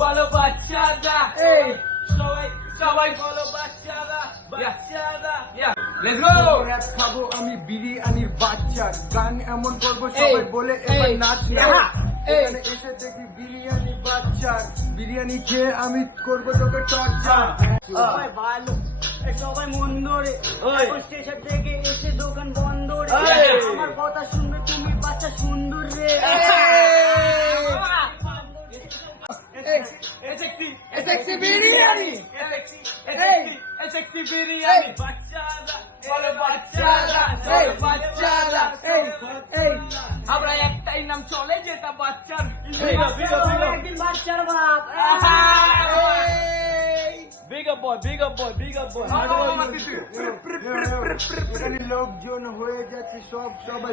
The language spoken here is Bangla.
বলো বাচ্চারা, সবাই বলো বাচ্চারা, বাচ্চারা। Let's go! র‍্যাপ খাবো আমি বিরিয়ানির বাচ্চা, গান এমন করবো সবাই বলে এবার নাচ না। এখানে এসে দেখি বিরিয়ানি বাচ্চা, বিরিয়ানি খেয়ে আমি করবো তোকে টর্চার। সবাই ভালো, সবাই মন্দ রে, এখন স্টেশন থেকে এসে দোকান বন্ধ রে। আমার কথা শুনবে তুমি বাচ্চা সুন্দর রে। Sexy biryani, sexy biryani, বাচ্চারা, বলো বাচ্চারা, বলো বাচ্চারা। আমরা একটাই নাম চলে যেটা বাচ্চার, একদিন বাচ্চার বাপ। bigger boy, bigger boy, bigger boy. এখানে লোকজন হয়ে যাচ্ছে সবাই